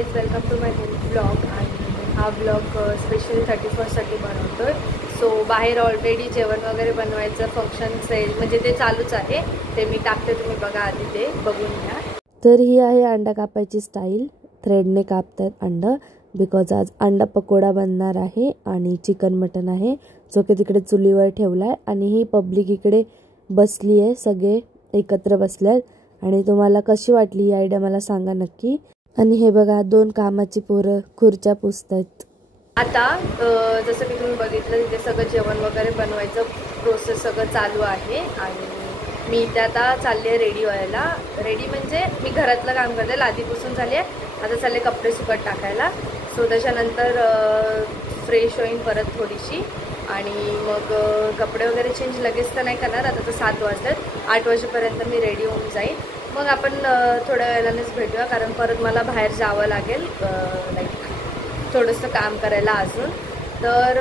Guys, welcome to my blog. आणि हा blog specially 31st साठी बनवतोय. सो बाहेर ऑलरेडी जेवण वगैरे बनवायचं फंक्शन सेल म्हणजे ते चालूच आहे. ते मी टाकते, तुम्ही बघा आधी, ते बघून घ्या. तर ही आहे अंडा कापायची स्टाईल. थ्रेडने कापतात अंडा, बिकॉज आज अंडा पकोडा बनणार आहे आणि चिकन मटन आहे जो की तिकडे चुलीवर ठेवलाय. आणि ही पब्लिक इकडे बसली आहे, सगळे एकत्र बसल्यात. आणि तुम्हाला कशी वाटली ही आयडिया मला सांगा नक्की. आणि हे बघा, 2 कामाची पोरं खुर्च्या पुसतायत. आता जसं की तुम्ही बघितलं, तिथे सगळं जेवण वगैरे बनवायचं प्रोसेस सगळं चालू आहे. आणि मी इथे आता चालली आहे रेडी व्हायला. रेडी म्हणजे मी घरातलं काम करते, लादी पुसून झाली आहे, आता चालले कपडे सुकत टाकायला. सो त्याच्यानंतर फ्रेश होईन परत थोडीशी. आणि मग कपडे वगैरे चेंज लगेच तर नाही करणार, आता तर 7 वाजतात. 8 वाजेपर्यंत मी रेडी होऊन जाईन. मग आपण थोड्या वेळानेच भेटूया, कारण परत मला बाहेर जावं लागेल लाईक थोडंसं काम करायला अजून. तर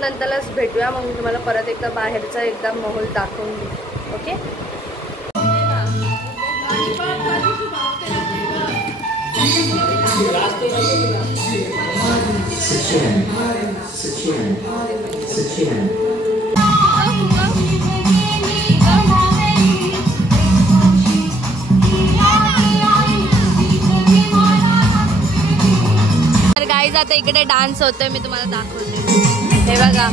नंतरच भेटूया. मग मी तुम्हाला परत एकदा बाहेरचा एकदा माहोल दाखवून देईन. ओके. तर गाईज, आता इकडे डान्स होतोय, मी तुम्हाला दाखवते. हे बघा,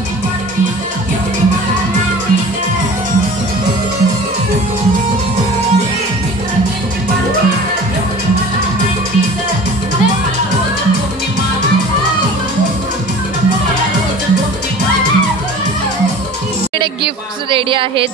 इकडे गिफ्ट रेडी आहेत.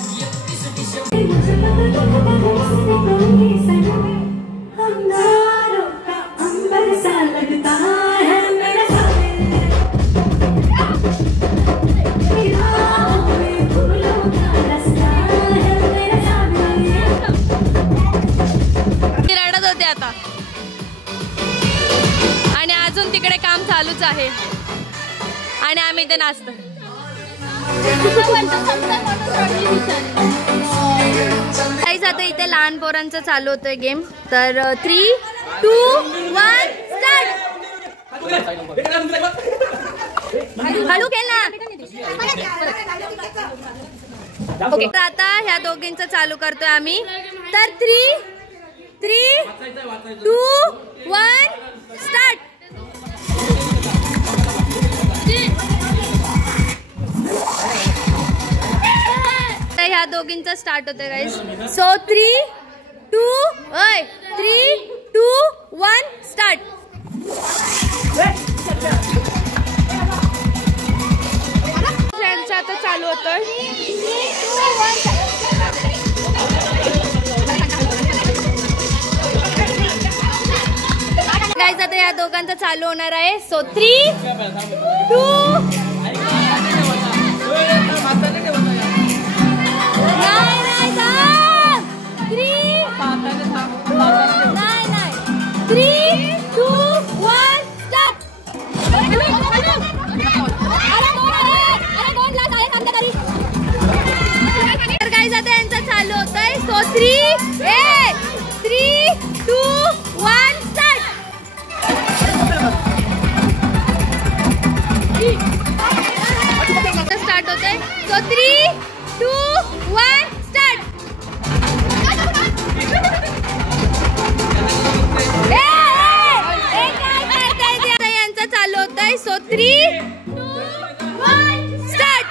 रडत होते आता. आणि अजून तिकडे काम चालूच आहे आणि आम्ही इथे नाचतो. आता इथे लहान पोरांचं चालू होतोय गेम. तर 3, 2, 1 स्टार्ट. हळू खेळ ना. ओके, तर आता ह्या दोघींचं चालू करतोय आम्ही. तर 3, 2, 1 स्टार्ट. ह्या दोघींचा स्टार्ट होतोय गाईस. So 3, 2, 1 start. त्यांचं आता चालू होतोय. गाईस, आता या दोघांचा चालू होणार आहे. सो 3, 2 चालू होत आहे. So 3, 2, 1 start. स्टार्ट होत आहे. So 3, 2, 1 start. यांचा चालू होत आहे. So 3, 2, 1 start.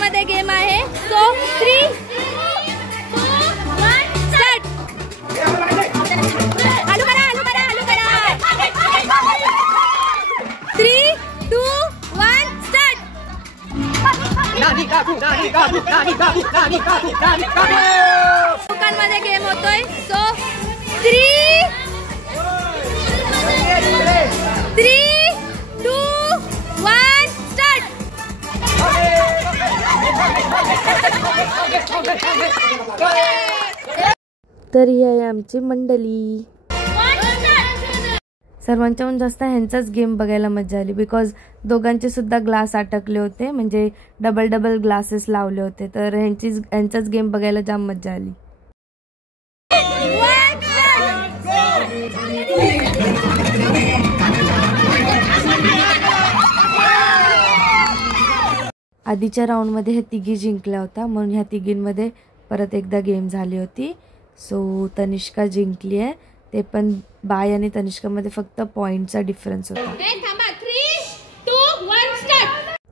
मध्ये गेम आहे. So 3, 2, 1 start. हॅलो करा, हॅलो करा, हॅलो करा. 3, 2, 1 स्टार्ट. दुकानमध्ये गेम होतोय. So 3, 2, 1 start. तर ही आहे आमची मंडळी. सर्वांच्याहून जास्त ह्यांचाच गेम बघायला मजा आली, बिकॉज दोघांचे सुद्धा ग्लास अटकले होते, म्हणजे डबल डबल ग्लासेस लावले होते, तर ह्यांचाच गेम बघायला जाम मजा आली. आधीच्या राऊंडमध्ये ह्या तिघी जिंकल्या होत्या, म्हणून ह्या तिघींमध्ये परत एकदा गेम झाली होती. सो तनिष्का जिंकली आहे, ते पण बाय आणि तनिष्कामध्ये फक्त पॉईंटचा डिफरन्स होता.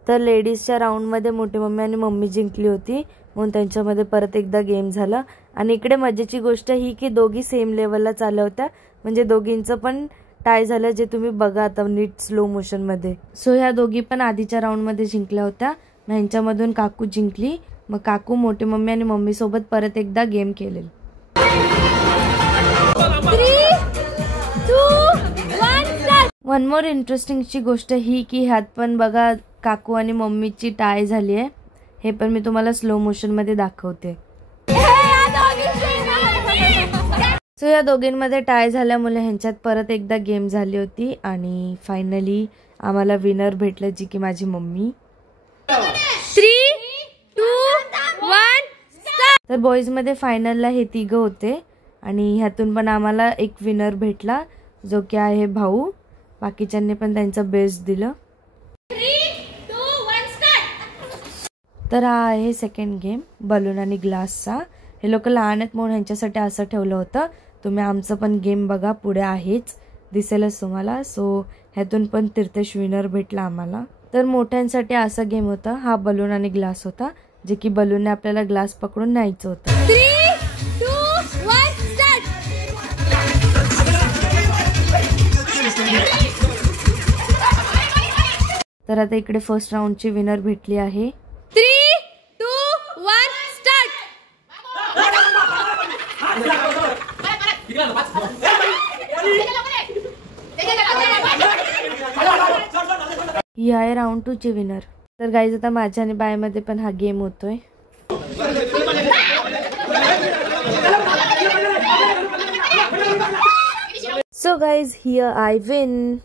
तर लेडीजच्या राऊंडमध्ये मोठी मम्मी आणि मम्मी जिंकली होती, म्हणून त्यांच्यामध्ये परत एकदा गेम झाला. आणि इकडे मजेची गोष्ट ही की दोघी सेम लेवलला चालल्या होत्या, म्हणजे दोघींचं पण टाय झालं, जे तुम्ही बघा आता नीट स्लो मोशनमध्ये. सो ह्या दोघी पण आधीच्या राऊंडमध्ये जिंकल्या होत्या. ह्यांच्यामधून काकू जिंकली. मग काकू मोठी मम्मी आणि मम्मी सोबत परत एकदा गेम केलेला. 3, 2, 1 वन मोर इंटरेस्टिंगची गोष्ट ही की ह्यात पण बघा काकू आणि मम्मीची टाय झाली आहे. हे पण मी तुम्हाला स्लो मोशनमध्ये दाखवते. सो या दोघींमध्ये टाय झाल्यामुळे ह्यांच्यात परत एकदा गेम झाली होती आणि फायनली आम्हाला विनर भेटलं, जी की माझी मम्मी. 3, 2, 1 तर बॉईजमध्ये फायनलला हे तिघं होते आणि ह्यातून पण आम्हाला एक विनर भेटला, जो की आहे भाऊ. बाकीच्यांनी पण त्यांचं बेस्ट दिलं. 3, 2, 1 तर हा आहे सेकंड गेम बलून आणि ग्लासचा. हे लोक लहान आहेत म्हणून ह्यांच्यासाठी असं ठेवलं होतं. तुम्ही आमचं पण गेम बघा, पुढे आहेच, दिसेलच तुम्हाला. सो ह्यातून पण तीर्थेश विनर भेटला आम्हाला. तर मोठ्यांसाठी असा गेम होता, हा बलून आणि ग्लास होता, जे की बलूनने आपल्याला ग्लास पकडून न्यायचं होतं. 3, 2, 1 तर आता इकडे फर्स्ट राऊंडची विनर भेटली आहे. 3, 2, 1 स्टार्ट. ही आहे राऊंड 2 ची विनर. तर गाईज आता माझ्या आणि बायमध्ये पण हा गेम होतोय. So guys here I win.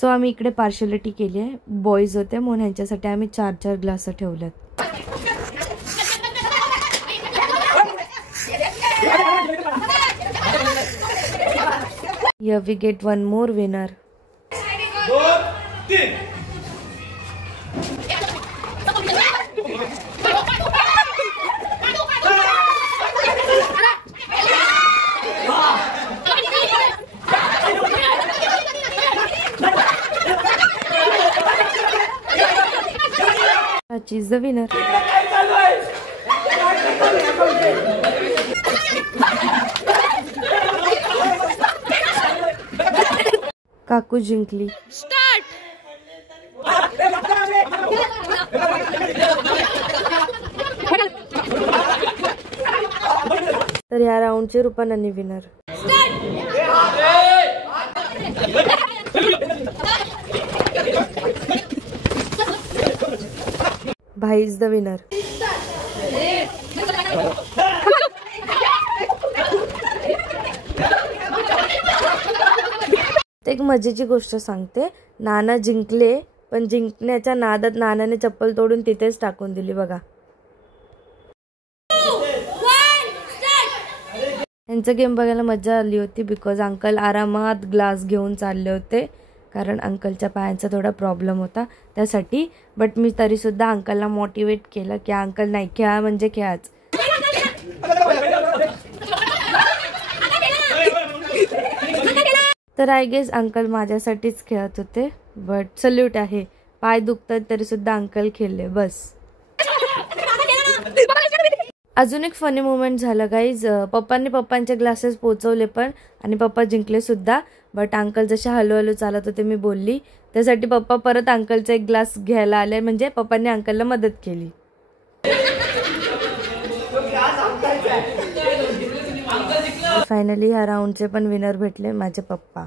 So आम्ही इकडे पार्शलिटी केली आहे. बॉईज होते म्हणून ह्यांच्यासाठी आम्ही 4-4 ग्लास ठेवलेत. Here we get one more winner. 2, 3. Is the winner. काकू जिंकली. स्टार्ट. तर या राऊंडचे रूपानानी विनर. भाई इज द विनर. एक मजेची गोष्ट सांगते. नाना जिंकले, पण जिंकण्याच्या नादात नानाने चप्पल तोडून तिथेच टाकून दिली बघा. यांचं गेम बघायला मजा आली होती, बिकॉज अंकल आरामात ग्लास घेऊन चालले होते, कारण अंकलच्या पायांचा थोडा प्रॉब्लेम होता त्यासाठी. बट मी तरी सुद्धा अंकलला मोटिवेट केलं की अंकल नाही, खेळा म्हणजे खेळाच. तर आय गेस अंकल माझ्यासाठीच खेळत होते. बट सल्यूट आहे, पाय दुखतात तरी सुद्धा अंकल खेळले बस. अजून एक फनी मोमेंट झालं गाईज. पप्पांनी पप्पांचे ग्लासेस पोचवले पण, आणि पप्पा जिंकले सुद्धा. बट अंकल जसे हळूहळू चालत होते मी बोलली, त्यासाठी पप्पा परत अंकलचा एक ग्लास घ्यायला आले, म्हणजे पप्पांनी अंकलला मदत केली. फायनली ह्या राऊंडचे पण विनर भेटले माझे पप्पा.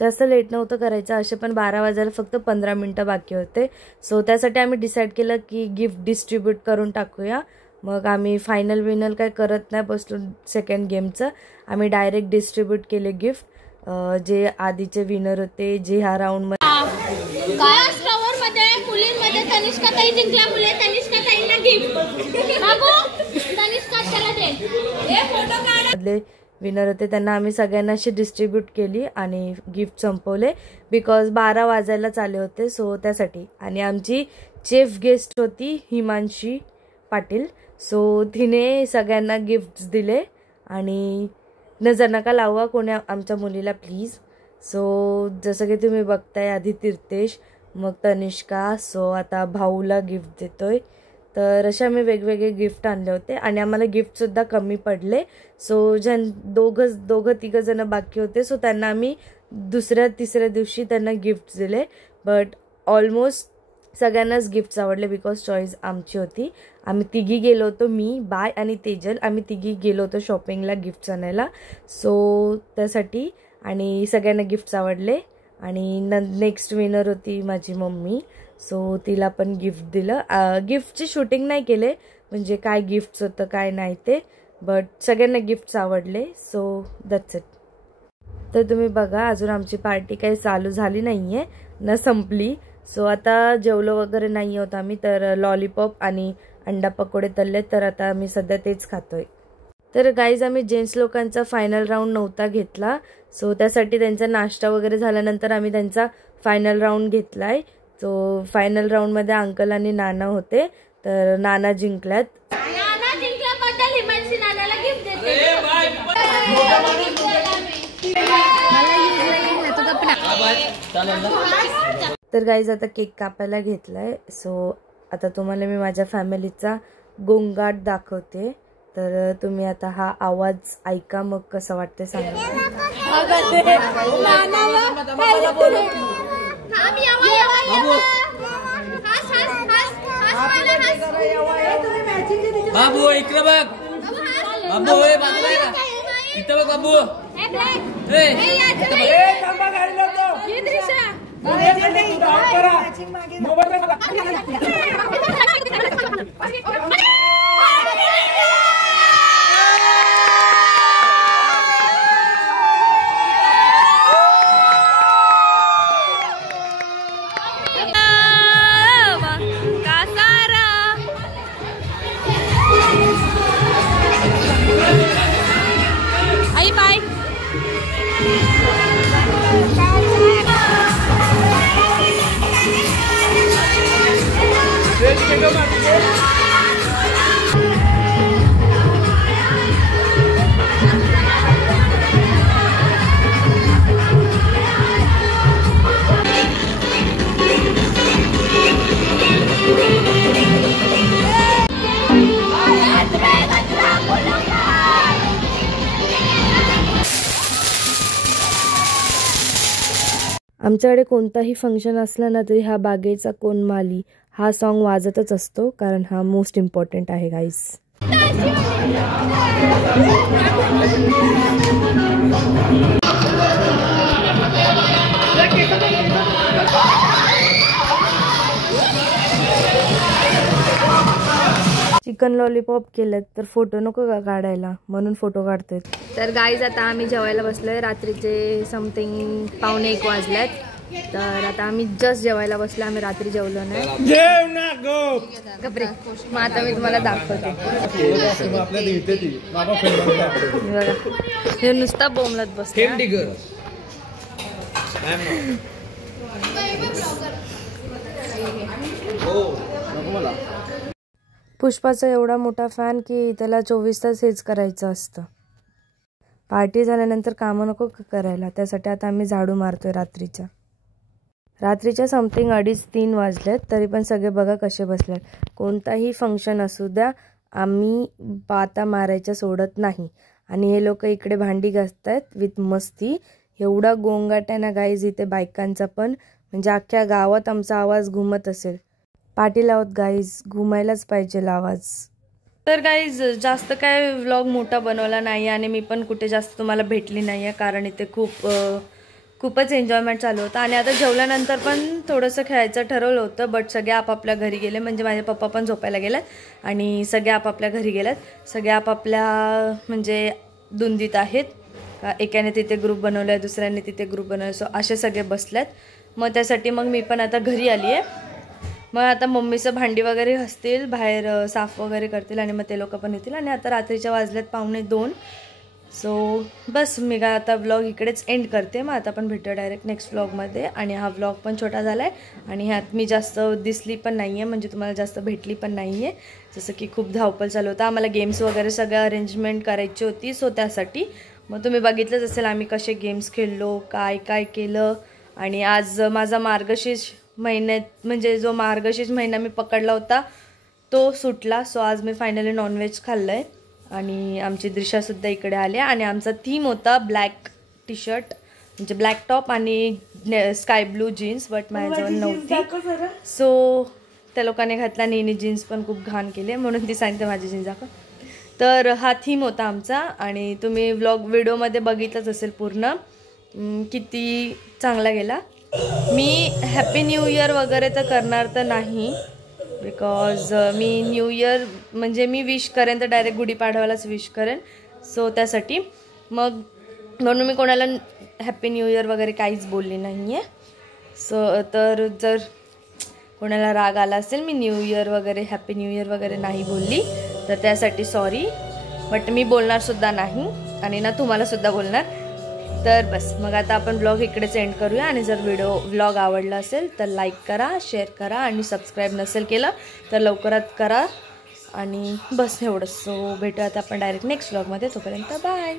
जास्त लेट नव्हतं करायचं, असे पण 12 वाजायला फक्त 15 मिनिटं बाकी होते. सो त्यासाठी आम्ही डिसाईड केलं की गिफ्ट डिस्ट्रीब्यूट करून टाकूया, मग आम्ही फायनल विनल काय करत नाही बसलो सेकंड गेमचं. आम्ही डायरेक्ट डिस्ट्रीब्यूट केले गिफ्ट. जे आधीचे विनर होते जे ह्या राऊंडमध्ये मुलींमध्ये तनिष्का ताई जिंकल्यामुळे तनिष्का ताईंना गिफ्ट. मधले विनर होते त्यांना आम्ही सगळ्यांना अशी डिस्ट्रीब्यूट केली आणि गिफ्ट संपवले. बिकॉज 12 वाजायला आले होते सो त्यासाठी. आणि आमची चीफ गेस्ट होती हिमांशी पाटील. सो तिने सगळ्यांना गिफ्ट्स दिले. आणि नजर नका लावा कोणी आमच्या मुलीला प्लीज. सो जसं की तुम्ही बघताय आधी तीर्थेश मग तनिष्का. सो आता भाऊला गिफ्ट देतोय. तर असे आम्ही वेगवेगळे गिफ्ट आणले होते आणि आम्हाला गिफ्टसुद्धा कमी पडले. सो दोघं तिघं जण बाकी होते सो त्यांना आम्ही दुसऱ्या तिसऱ्या दिवशी त्यांना गिफ्ट दिले. बट ऑलमोस्ट सगळ्यांनाच गिफ्ट्स आवडले बिकॉज चॉईस आमची होती. आम्ही तिघी गेलो होतो, मी बाय आणि तेजल, आम्ही तिघी गेलो होतो शॉपिंगला गिफ्ट्स आणायला. सो त्यासाठी आणि सगळ्यांना गिफ्ट्स आवडले. आणि नेक्स्ट विनर होती माझी मम्मी. सो तिला पण गिफ्ट दिलं. गिफ्टची शूटिंग नाही केले म्हणजे काय गिफ्ट्स होतं काय नाही ते. बट सगळ्यांना गिफ्ट्स आवडले. So that's it. तर तुम्ही बघा अजून आमची पार्टी काही चालू झाली नाही आहे ना संपली. सो आता जेवलो वगैरे नाही होत आम्ही. तर लॉलीपॉप आणि अंडा पकोडे तळले तर आता आम्ही सध्या तेच खातोय. तर गाईज आम्ही जेंट्स लोकांचा फायनल राऊंड नव्हता घेतला. सो त्यासाठी त्यांचा नाश्ता वगैरे झाल्यानंतर आम्ही त्यांचा फायनल राऊंड घेतला आहे. सो फायनल राऊंडमध्ये अंकल आणि नाना होते. तर नाना जिंकल्यात. नाना जिंकल्याबद्दल हिमांशी नानाला गिफ्ट देते. तर गाईज आता केक कापायला घेतलाय. सो आता तुम्हाला मी माझ्या फॅमिलीचा गोंगाट दाखवते. तर तुम्ही आता हा आवाज ऐका मग कसं वाटते सांगा. बाबू इकडे बघ. बाबू इथं बघ बाबू. आमच्याकडे कोणताही फंक्शन असला ना तरी हा बागेचा कोण माली हा सॉन्ग वाजतच असतो कारण हा मोस्ट इम्पॉर्टंट आहे गाईस. चिकन लॉलीपॉप केलेत तर फोटो नको का काढायला म्हणून फोटो काढतोय. तर गाईज आता आम्ही जेवायला बसलोय. रात्रीचे समथिंग 1:45 वाजल्यात. तर आता आम्ही जस्ट जेवायला बसलो. आम्ही रात्री जेवलो नाही. गप्रे. मग आता मी तुम्हाला दाखवते. हे नुसता बोंबलत बसतो. पुष्पाचा एवढा मोठा फॅन की त्याला 24 तास हेच करायचं असतं. पार्टी झाल्यानंतर कामं नको करायला त्यासाठी आता आम्ही झाडू मारतोय रात्रीच्या समथिंग 2:30-3 वाजलेत तरी पण सगळे बघा कसे बसलेत. कोणताही फंक्शन असू द्या आम्ही बाता मारायच्या सोडत नाही. आणि हे लोक इकडे भांडी घासतायत विथ मस्ती. एवढा गोंगाट आहे ना गाईज इथे बायकांचा पण म्हणजे अख्ख्या गावात आमचा आवाज घुमत असेल. पार्टी लावत गाईज घुमायलाच पाहिजे आवाज. तर गाईज जास्त काय व्लॉग मोठा बनवला नाही आणि मी पण कुठे जास्त तुम्हाला भेटली नाही आहे कारण इथे खूप खूपच एन्जॉयमेंट चालू होतं. आणि आता जेवल्यानंतर पण थोडंसं खेळायचं ठरवलं होतं, बट सगळे आपापल्या घरी गेले. म्हणजे माझे पप्पा पण झोपायला गेलेत आणि सगळे आपापल्या घरी गेलेत. सगळे आपापल्या म्हणजे धुंदीत आहेत. एकाने तिथे ग्रुप बनवला आहे, दुसऱ्याने तिथे ग्रुप बनवला, सो असे सगळे बसलेत. मग त्यासाठी मग मी पण आता घरी आली आहे. मग आता मम्मीचं भांडी वगैरे घासतील, बाहेर साफ वगैरे करतील आणि मग ते लोक पण येतील. आणि आता रात्रीच्या वाजल्यात 1:45. सो बस मी काय आता व्लॉग इकडेच एंड करते. मग आता आपण भेटूया डायरेक्ट नेक्स्ट व्लॉगमध्ये. आणि हा व्लॉग पण छोटा झाला आहे आणि ह्यात मी जास्त दिसली पण नाही आहे, म्हणजे तुम्हाला जास्त भेटली पण नाही आहे. जसं की खूप धावपळ चालू होतं, आम्हाला गेम्स वगैरे सगळं अरेंजमेंट करायची होती. सो त्यासाठी मग तुम्ही बघितलंच असेल आम्ही कसे गेम्स खेळलो, काय काय केलं. आणि आज माझा मार्गशीर्ष महिन्यात म्हणजे जो मार्गशीर्ष महिना मी पकडला होता तो सुटला. सो आज मी फायनली नॉनव्हेज खाल्लं आहे. आणि आमची दृश्यासुद्धा इकडे आले. आणि आमचा थीम होता ब्लॅक टी शर्ट म्हणजे ब्लॅक टॉप आणि स्काय ब्लू जीन्स, बट माझ्याजवळ नव्हती. सो त्या लोकांनी घातला आणि हिने जीन्स पण खूप घाण केले म्हणून ती सांगते माझी जीन्स दाखव. तर हा थीम होता आमचा. आणि तुम्ही व्हिडिओमध्ये बघितलंच असेल पूर्ण किती चांगला गेला. मी हॅपी न्यू इयर वगैरे तर करणार तर नाही, बिकॉज मी न्यू इयर म्हणजे मी विश करेन तर डायरेक्ट गुढीपाडवालाच विश करेन. सो त्यासाठी मग म्हणून मी कोणाला हॅपी न्यू इयर वगैरे काहीच बोलली नाही आहे. सो तर जर कोणाला राग आला असेल मी न्यू इयर वगैरे हॅपी न्यू इयर वगैरे नाही बोलली तर त्यासाठी सॉरी. बट मी बोलणारसुद्धा नाही आणि ना तुम्हालासुद्धा बोलणार. तर बस मग आता आपण ब्लॉग इकडेच एंड करूया. आणि जर व्लॉग आवडला असेल तर लाईक करा, शेअर करा आणि सबस्क्राईब नसेल केलं तर लवकरात करा. आणि बस एवढंच. सो भेटूया आता आपण डायरेक्ट नेक्स्ट व्लॉगमध्ये. तोपर्यंत बाय.